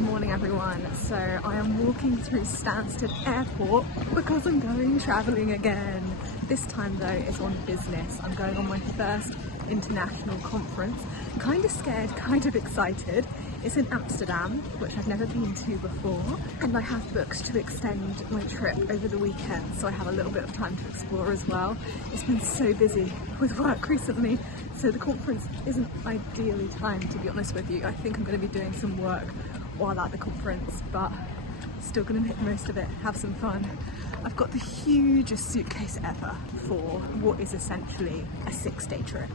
Morning everyone. So I am walking through Stansted Airport because I'm going travelling again. This time though it's on business. I'm going on my first international conference. Kind of scared, kind of excited. It's in Amsterdam, which I've never been to before, and I have booked to extend my trip over the weekend, so I have a little bit of time to explore as well. It's been so busy with work recently, so the conference isn't ideally timed, to be honest with you. I think I'm going to be doing some work while at the conference, but still going to make the most of it, have some fun. I've got the hugest suitcase ever for what is essentially a 6-day trip,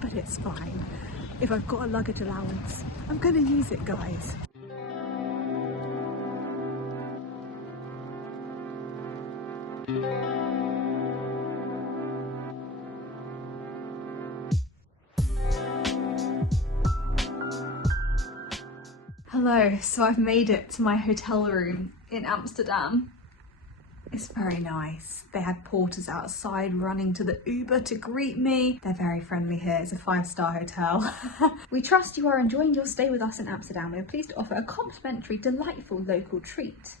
but it's fine. If I've got a luggage allowance, I'm gonna use it, guys. Hello, so I've made it to my hotel room in Amsterdam. It's very nice. They had porters outside running to the Uber to greet me. They're very friendly here. It's a 5-star hotel. We trust you are enjoying your stay with us in Amsterdam. We're pleased to offer a complimentary, delightful local treat.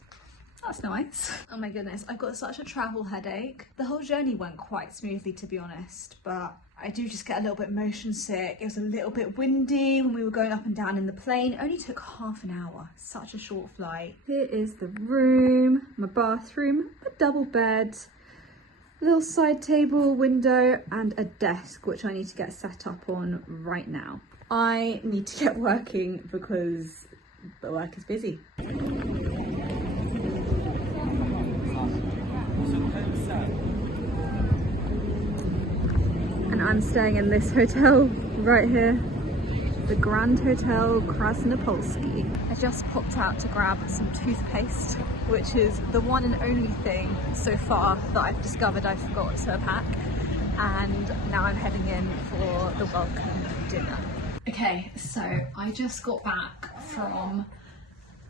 That's nice. Oh my goodness, I've got such a travel headache. The whole journey went quite smoothly, to be honest, but I do just get a little bit motion sick. It was a little bit windy when we were going up and down in the plane. It only took half an hour. Such a short flight. Here is the room, my bathroom, a double bed, a little side table, window, and a desk, which I need to get set up on right now. I need to get working because the work is busy. And I'm staying in this hotel right here, the Grand Hotel Krasnopolski. I just popped out to grab some toothpaste, which is the one and only thing so far that I've discovered I forgot to pack. And now I'm heading in for the welcome dinner. Okay, so I just got back from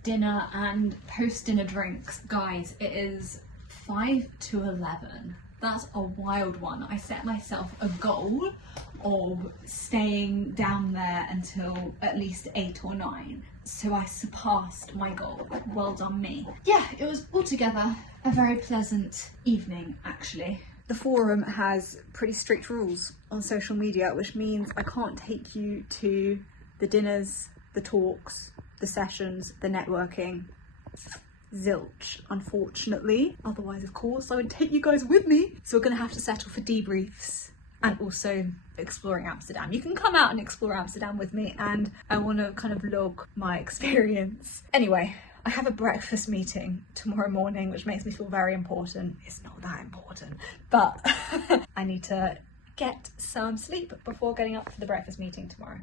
dinner and post-dinner drinks. Guys, it is 5 to 11. That's a wild one. I set myself a goal of staying down there until at least 8 or 9. So I surpassed my goal. Well done me. Yeah, it was altogether a very pleasant evening, actually. The forum has pretty strict rules on social media, which means I can't take you to the dinners, the talks, the sessions, the networking. Zilch, unfortunately. Otherwise, of course, I would take you guys with me. So we're gonna have to settle for debriefs and also exploring Amsterdam. You can come out and explore Amsterdam with me, and I want to kind of log my experience. Anyway, I have a breakfast meeting tomorrow morning, which makes me feel very important. It's not that important, but I need to get some sleep before getting up for the breakfast meeting tomorrow.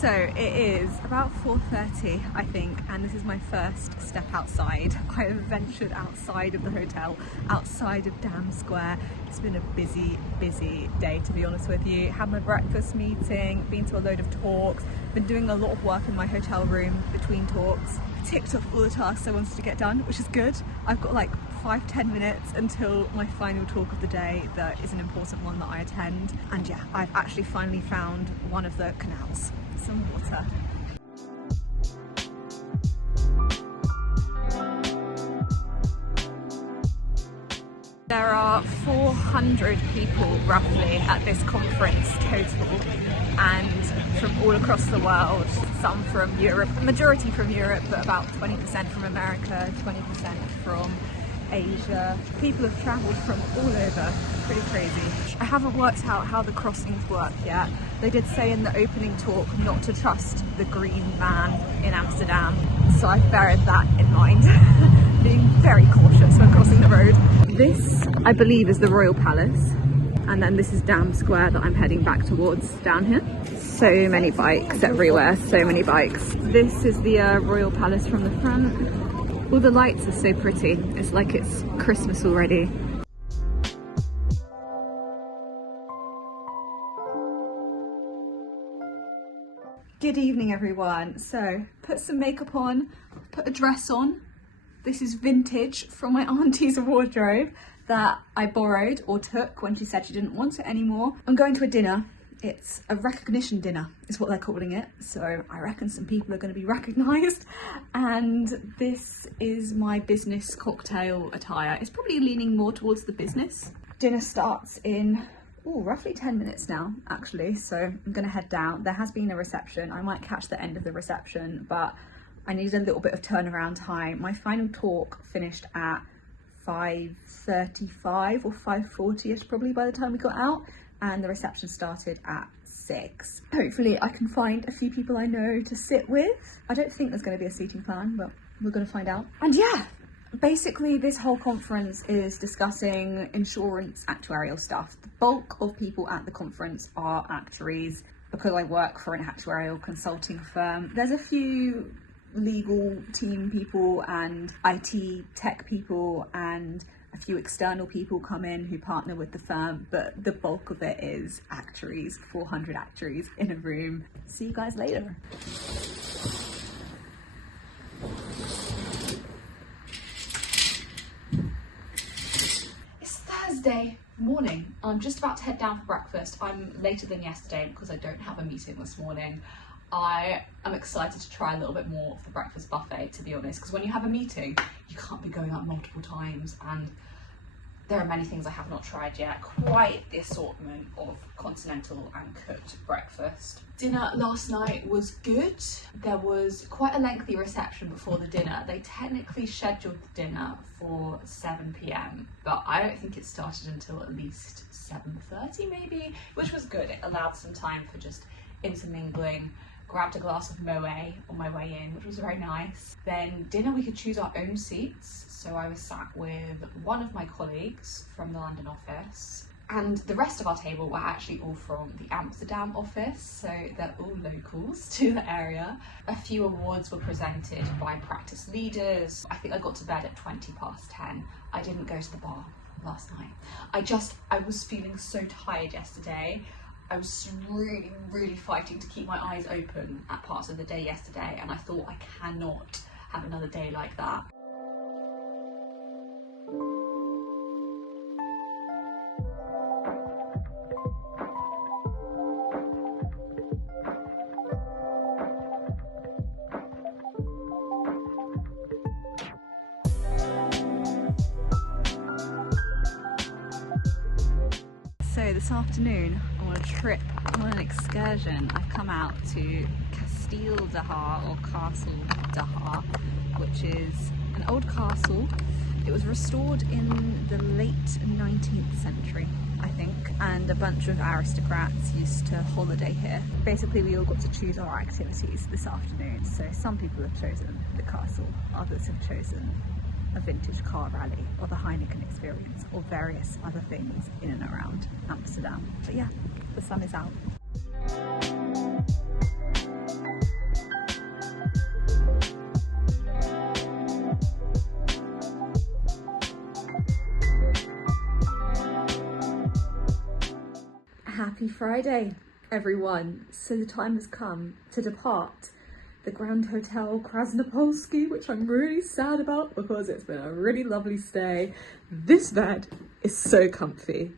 So it is about 4:30, I think, and this is my first step outside. I have ventured outside of the hotel, outside of Dam Square. It's been a busy, busy day, to be honest with you. Had my breakfast meeting, been to a load of talks, been doing a lot of work in my hotel room between talks. Ticked off all the tasks I wanted to get done, which is good. I've got like 5-10 minutes until my final talk of the day that is an important one that I attend. And yeah, I've actually finally found one of the canals. Some water. There are 400 people roughly at this conference total, and from all across the world, some from Europe, majority from Europe, but about 20% from America, 20% from Asia. People have travelled from all over, pretty crazy. I haven't worked out how the crossings work yet. They did say in the opening talk not to trust the green man in Amsterdam, so I've buried that in mind. Being very cautious when crossing the road. This, I believe, is the Royal Palace, and then this is Dam Square that I'm heading back towards down here. So many bikes everywhere, so many bikes. This is the Royal Palace from the front. All the lights are so pretty. It's like it's Christmas already. Good evening, everyone. So, put some makeup on, put a dress on. This is vintage from my auntie's wardrobe that I borrowed or took when she said she didn't want it anymore. I'm going to a dinner. It's a recognition dinner is what they're calling it. So I reckon some people are going to be recognised. And this is my business cocktail attire. It's probably leaning more towards the business. Dinner starts in roughly 10 minutes now, actually. So I'm going to head down. There has been a reception. I might catch the end of the reception, but I need a little bit of turnaround time. My final talk finished at 5:35 or 5:40ish probably by the time we got out, and the reception started at 6. Hopefully I can find a few people I know to sit with. I don't think there's going to be a seating plan, but we're going to find out. And yeah, basically this whole conference is discussing insurance actuarial stuff. The bulk of people at the conference are actuaries because I work for an actuarial consulting firm. There's a few legal team people and IT tech people and a few external people come in who partner with the firm, but the bulk of it is actuaries, 400 actuaries in a room. See you guys later. It's Thursday morning. I'm just about to head down for breakfast. I'm later than yesterday because I don't have a meeting this morning. I am excited to try a little bit more of the breakfast buffet, to be honest, because when you have a meeting, you can't be going up multiple times, and there are many things I have not tried yet. Quite the assortment of continental and cooked breakfast. Dinner last night was good. There was quite a lengthy reception before the dinner. They technically scheduled the dinner for 7 p.m, but I don't think it started until at least 7:30 maybe, which was good. It allowed some time for just intermingling. Grabbed a glass of Moco on my way in, which was very nice. Then dinner, we could choose our own seats. So I was sat with one of my colleagues from the London office, and the rest of our table were actually all from the Amsterdam office, so they're all locals to the area. A few awards were presented by practice leaders. I think I got to bed at 10:20. I didn't go to the bar last night. I was feeling so tired yesterday. I was really fighting to keep my eyes open at parts of the day yesterday, and I thought I cannot have another day like that. So this afternoon, on a trip, on an excursion, I've come out to Castle de Haar, or Castle de Haar, which is an old castle. It was restored in the late 19th century, I think, and a bunch of aristocrats used to holiday here. Basically, we all got to choose our activities this afternoon. So some people have chosen the castle, others have chosen a vintage car rally or the Heineken experience or various other things in and around Amsterdam. But yeah, the sun is out. Happy Friday, everyone. So the time has come to depart the Grand Hotel Krasnopolski, which I'm really sad about because it's been a really lovely stay. This bed is so comfy.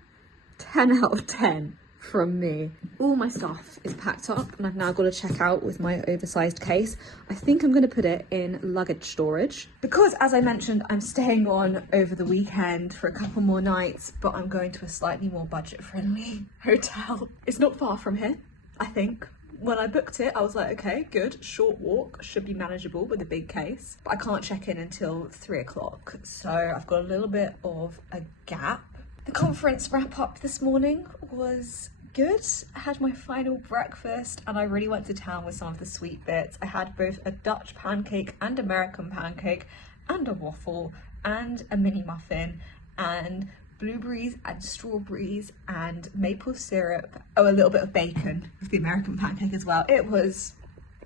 10 out of 10 from me. All my stuff is packed up and I've now got to check out with my oversized case. I think I'm going to put it in luggage storage because, as I mentioned, I'm staying on over the weekend for a couple more nights, but I'm going to a slightly more budget-friendly hotel. It's not far from here, I think. When I booked it, I was like, okay, good, short walk, should be manageable with a big case. But I can't check in until 3 o'clock, so I've got a little bit of a gap. The conference wrap up this morning was good. I had my final breakfast and I really went to town with some of the sweet bits. I had both a Dutch pancake and American pancake and a waffle and a mini muffin and blueberries and strawberries and maple syrup. Oh, a little bit of bacon with the American pancake as well. It was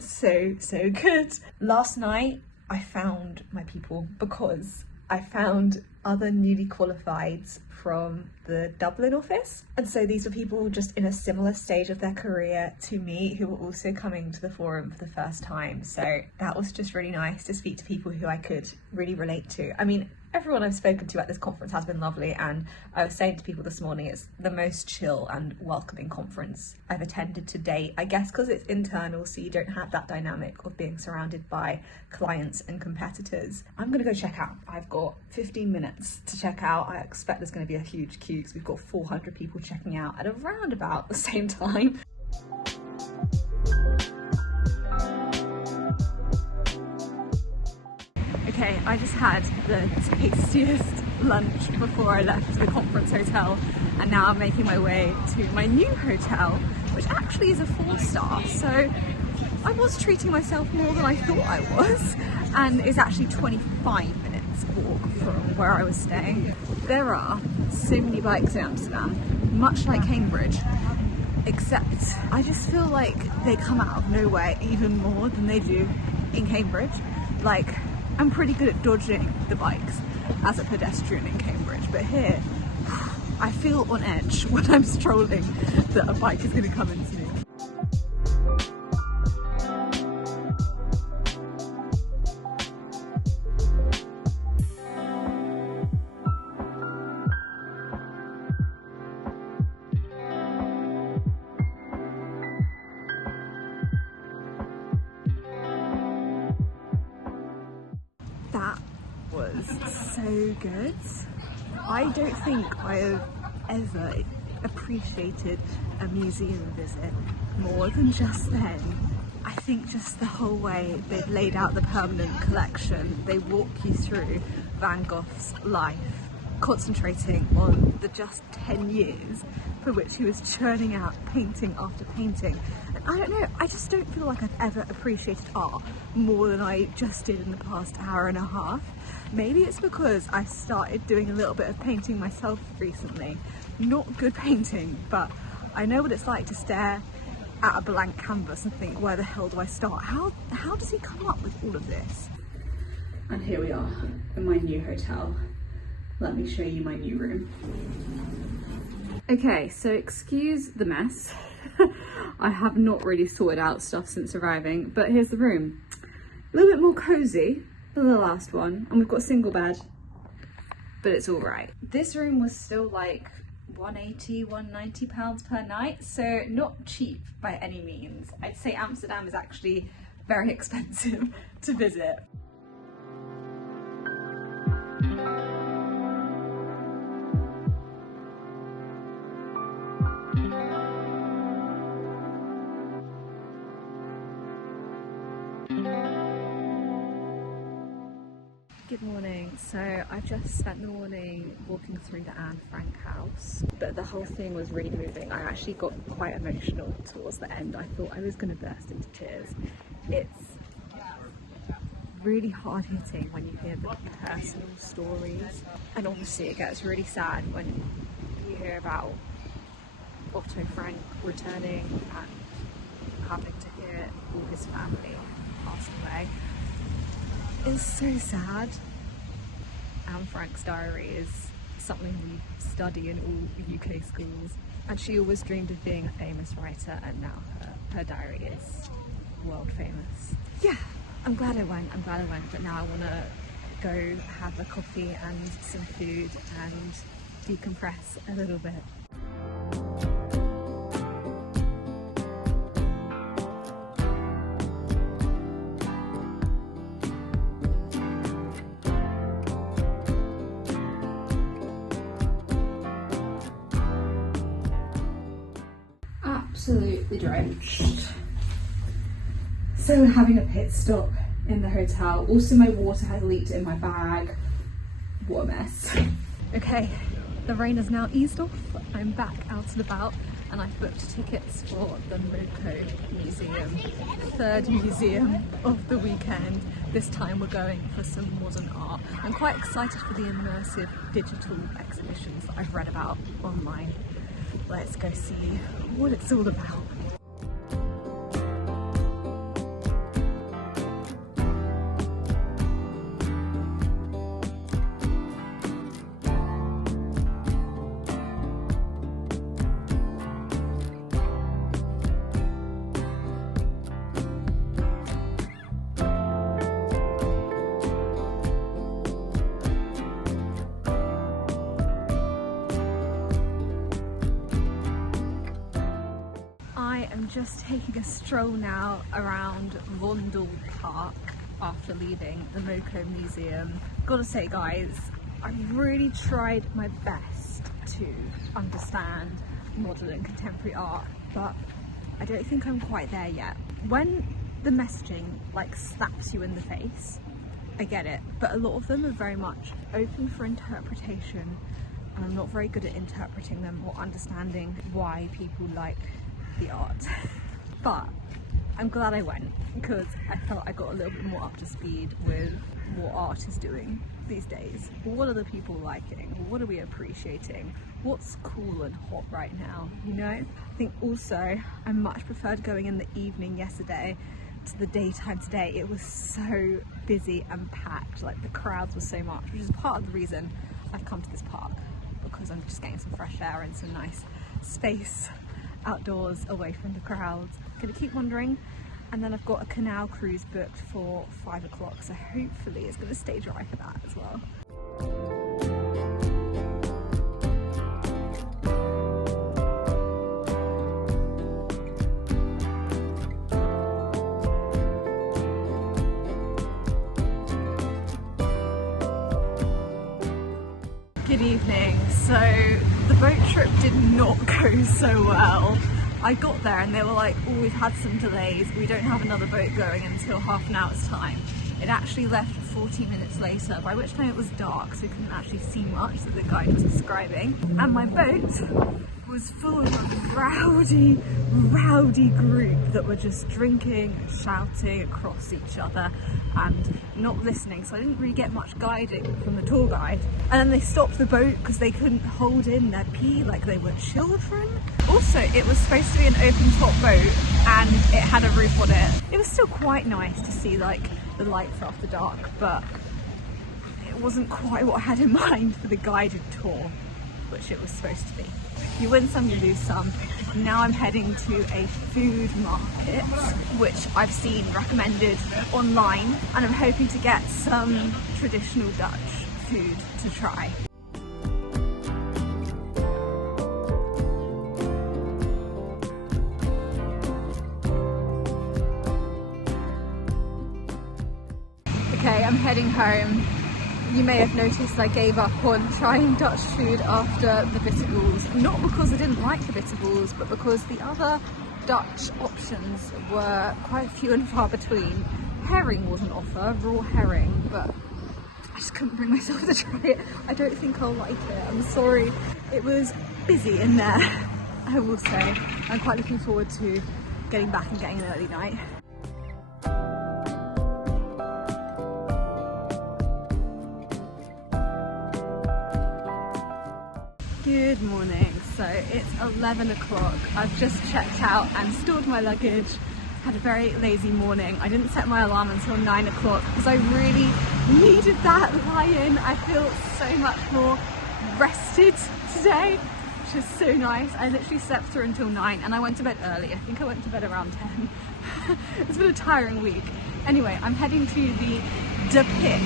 so good. Last night I found my people because I found other newly qualifieds from the Dublin office, and so these were people just in a similar stage of their career to me who were also coming to the forum for the first time. So that was just really nice to speak to people who I could really relate to. I mean, everyone I've spoken to at this conference has been lovely, and I was saying to people this morning it's the most chill and welcoming conference I've attended to date. I guess because it's internal, so you don't have that dynamic of being surrounded by clients and competitors. I'm gonna go check out. I've got 15 minutes to check out. I expect there's gonna be a huge queue because we've got 400 people checking out at around about the same time. Okay, I just had the tastiest lunch before I left the conference hotel, and now I'm making my way to my new hotel, which actually is a 4-star, so I was treating myself more than I thought I was, and it's actually 25 minutes walk from where I was staying. There are so many bikes in Amsterdam, much like Cambridge, except I just feel like they come out of nowhere even more than they do in Cambridge. Like, I'm pretty good at dodging the bikes as a pedestrian in Cambridge, but here I feel on edge when I'm strolling that a bike is going to come into me. That was so good. I don't think I have ever appreciated a museum visit more than just then. I think just the whole way they've laid out the permanent collection, they walk you through Van Gogh's life, concentrating on the just 10 years for which he was churning out painting after painting. And I don't know, I just don't feel like I've ever appreciated art more than I just did in the past hour and a half. Maybe it's because I started doing a little bit of painting myself recently. Not good painting, but I know what it's like to stare at a blank canvas and think, where the hell do I start? How does he come up with all of this? And here we are in my new hotel. Let me show you my new room. Okay, so excuse the mess. I have not really sorted out stuff since arriving, but here's the room. A little bit more cozy than the last one, and we've got a single bed, but it's all right. This room was still like £180, £190 per night, so not cheap by any means. I'd say Amsterdam is actually very expensive to visit. Good morning. So I've just spent the morning walking through the Anne Frank house, but the whole thing was really moving. I actually got quite emotional towards the end. I thought I was going to burst into tears. It's really hard hitting when you hear the personal stories, and obviously it gets really sad when you hear about Otto Frank returning and having to hear all his family passed away. It's so sad. Anne Frank's diary is something we study in all UK schools, and she always dreamed of being a famous writer, and now her diary is world famous. Yeah, I'm glad I went, but now I want to go have a coffee and some food and decompress a little bit. Absolutely drenched. So we're having a pit stop in the hotel. Also, my water has leaked in my bag. What a mess. Okay, the rain has now eased off. I'm back out and about, and I've booked tickets for the Moco Museum, third museum of the weekend. This time we're going for some modern art. I'm quite excited for the immersive digital exhibitions that I've read about online. Let's go see what it's all about. just taking a stroll now around Vondel Park after leaving the Moco Museum. Gotta say guys, I really tried my best to understand modern and contemporary art, but I don't think I'm quite there yet. When the messaging like slaps you in the face, I get it, but a lot of them are very much open for interpretation, and I'm not very good at interpreting them or understanding why people like the art. But I'm glad I went, because I felt I got a little bit more up to speed with what art is doing these days. What are the people liking? What are we appreciating? What's cool and hot right now, you know? I think also I much preferred going in the evening yesterday to the daytime today. It was so busy and packed, like the crowds were so much, which is part of the reason I've come to this park, because I'm just getting some fresh air and some nice space outdoors away from the crowds. I'm gonna keep wandering, and then I've got a canal cruise booked for 5 o'clock, so hopefully it's gonna stay dry for that as well. Good evening. So the boat trip did not go so well. I got there and they were like, oh, we've had some delays, we don't have another boat going until half an hour's time. It actually left 40 minutes later, by which time it was dark, so we couldn't actually see much that the guide was describing. And my boat was full of a rowdy group that were just drinking and shouting across each other and not listening, so I didn't really get much guiding from the tour guide. And then they stopped the boat because they couldn't hold in their pee like they were children. Also, it was supposed to be an open top boat and it had a roof on it. It was still quite nice to see like the lights after dark, but it wasn't quite what I had in mind for the guided tour, which it was supposed to be. You win some, you lose some. Now I'm heading to a food market, which I've seen recommended online, and I'm hoping to get some traditional Dutch food to try. Okay, I'm heading home. You may have noticed I gave up on trying Dutch food after the bitterballs. Not because I didn't like the bitterballs, but because the other Dutch options were quite few and far between. Herring was an offer, raw herring, but I just couldn't bring myself to try it. I don't think I'll like it, I'm sorry. It was busy in there, I will say. I'm quite looking forward to getting back and getting an early night. Good morning. So it's 11 o'clock. I've just checked out and stored my luggage. Had a very lazy morning. I didn't set my alarm until 9 o'clock because I really needed that lie-in. I feel so much more rested today, which is so nice. I literally slept through until 9 and I went to bed early. I think I went to bed around 10. It's been a tiring week. Anyway, I'm heading to the De Pip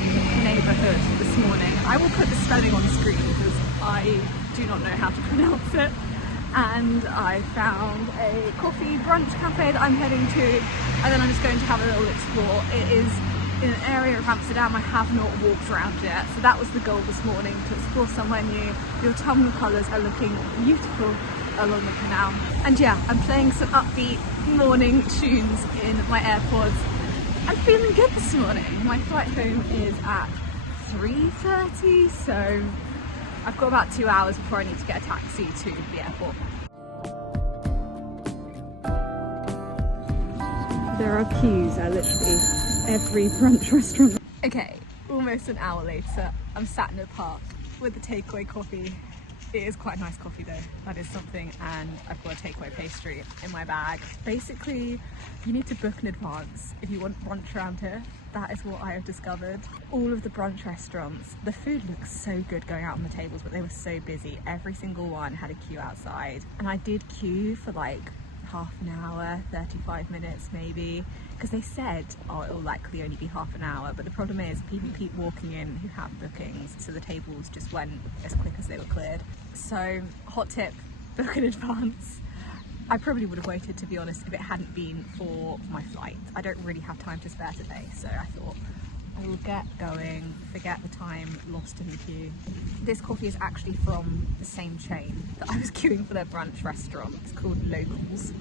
neighbourhood this morning. I will put the spelling on the screen because I do not know how to pronounce it. And I found a coffee brunch cafe that I'm heading to, and then I'm just going to have a little explore. It is in an area of Amsterdam I have not walked around yet, so that was the goal this morning, to explore somewhere new. The autumnal colours are looking beautiful along the canal. And yeah, I'm playing some upbeat morning tunes in my AirPods. I'm feeling good this morning. My flight home is at 3:30, so I've got about 2 hours before I need to get a taxi to the airport. There are queues at literally every brunch restaurant. Okay, almost an hour later, I'm sat in a park with a takeaway coffee. It is quite a nice coffee though, that is something, and I've got a takeaway pastry in my bag. Basically, you need to book in advance if you want brunch around here. That is what I have discovered. All of the brunch restaurants, the food looks so good going out on the tables, but they were so busy. Every single one had a queue outside, and I did queue for like half an hour, 35 minutes maybe, because they said, oh, it'll likely only be half an hour, but the problem is people keep walking in who have bookings, so the tables just went as quick as they were cleared. So hot tip, book in advance. I probably would have waited, to be honest, if it hadn't been for my flight. I don't really have time to spare today, so I thought I will get going, forget the time lost in the queue. This coffee is actually from the same chain that I was queuing for their brunch restaurant. It's called Locals.